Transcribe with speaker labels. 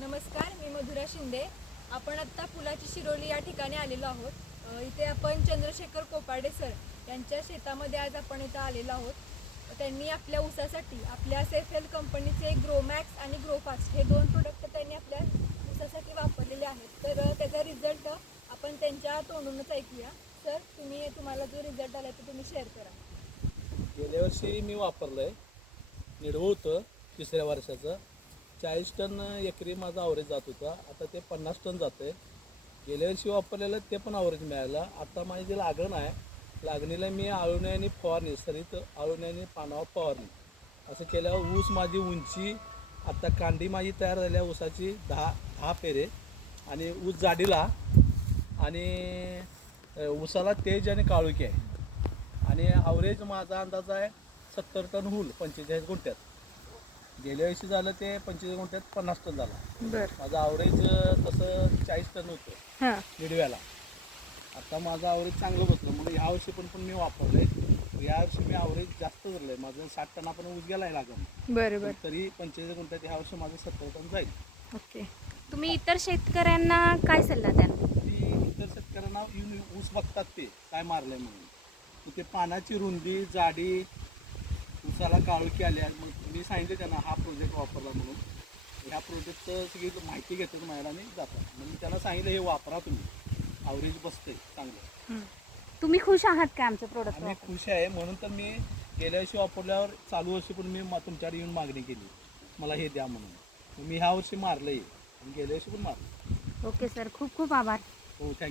Speaker 1: नमस्कार मी मधुरा शिंदे. आपण आत्ता पुलाची शिरोली या ठिकाणी आलेलो आहोत. इथे आपण चंद्रशेखर कोपाडे सर यांच्या शेतामध्ये आज आपण इथं आलेलो आहोत. त्यांनी आपल्या ऊसासाठी आपल्या सेफ हेल्थ कंपनीचे ग्रोमॅक्स आणि ग्रोफास्ट हे दोन प्रोडक्ट त्यांनी आपल्या ऊसासाठी वापरलेले आहेत. तर त्याचा रिझल्ट आपण त्यांच्या तोंडूनच ऐकूया. सर तुम्ही तुम्हाला जो रिझल्ट आला तो तुम्ही शेअर करा.
Speaker 2: गेल्या वर्षी मी वापरलंय. निडवं होतं तिसऱ्या वर्षाचं. चाळीस टन एकरी माझा आवरेज जात होता. आता ते पन्नास टन जातं आहे गेल्या वर्षी वापरलेलं ते पण आवरेज मिळालं आता माझी जी लागण आहे लागणीला मी आळवणी आणि फवारणी सरीत आळवणी आणि पानावर फवारणी. असं केल्यावर ऊस माझी उंची आता कांडी माझी तयार झाल्या ऊसाची दहा दहा पेरे आणि ऊस जाडीला आणि ऊसाला तेज आणि काळुकी आहे. आणि अवरेज माझा अंदाज आहे सत्तर टन होईल पंचेचाळीस गुंठ्यात. गेल्या वर्षी झालं ते पंचेचाळीस गुंठ्यात पन्नास टन झाला.
Speaker 1: बरं.
Speaker 2: माझं ॲव्हरेज तसं चाळीस टन होतं.
Speaker 1: हां.
Speaker 2: निडव्याला आता माझं ॲव्हरेज चांगलं बसलं. म्हणून ह्या वर्षी पण पण मी वापरलंय. या वर्षी मी ॲव्हरेज जास्त धरलंय. माझं साठ टनापर्यंत ऊस गेलाय लागून
Speaker 1: बरं
Speaker 2: पण तरी पंचेचाळीस गुंठ्यात ह्या वर्षी माझं सत्तर टन जाईल.
Speaker 1: ओके.
Speaker 3: तुम्ही इतर शेतकऱ्यांना काय सल्ला द्याल?
Speaker 2: ती इतर शेतकऱ्यांना येऊन ऊस बघतात ते. काय मारलंय म्हणून. मग ते पानाची रुंदी जाडी ऊसाला काळुकी आल्या मग मी सांगितलं त्यांना हा प्रोजेक्ट वापरला म्हणून. ह्या प्रोजेक्टचं सगळी माहिती घेतात माझ्याला आणि जातात. मग मी त्यांना सांगितलं हे वापरा तुम्ही. ॲव्हरेज बसतंय चांगलं.
Speaker 3: तुम्ही खुश आहात का आमचं प्रोडक्ट
Speaker 2: आम्ही खुश आहे. म्हणून तर मी गेल्या वर्षी वापरल्यावर चालू वर्षी पण मी मा- तुमच्याकडे येऊन मागणी केली. मला हे द्या म्हणून. मी ह्या वर्षी मारलंय. आणि गेल्या वर्षी पण मारलं
Speaker 3: ओके सर. खूप खूप आभार.
Speaker 2: हो थँक्यू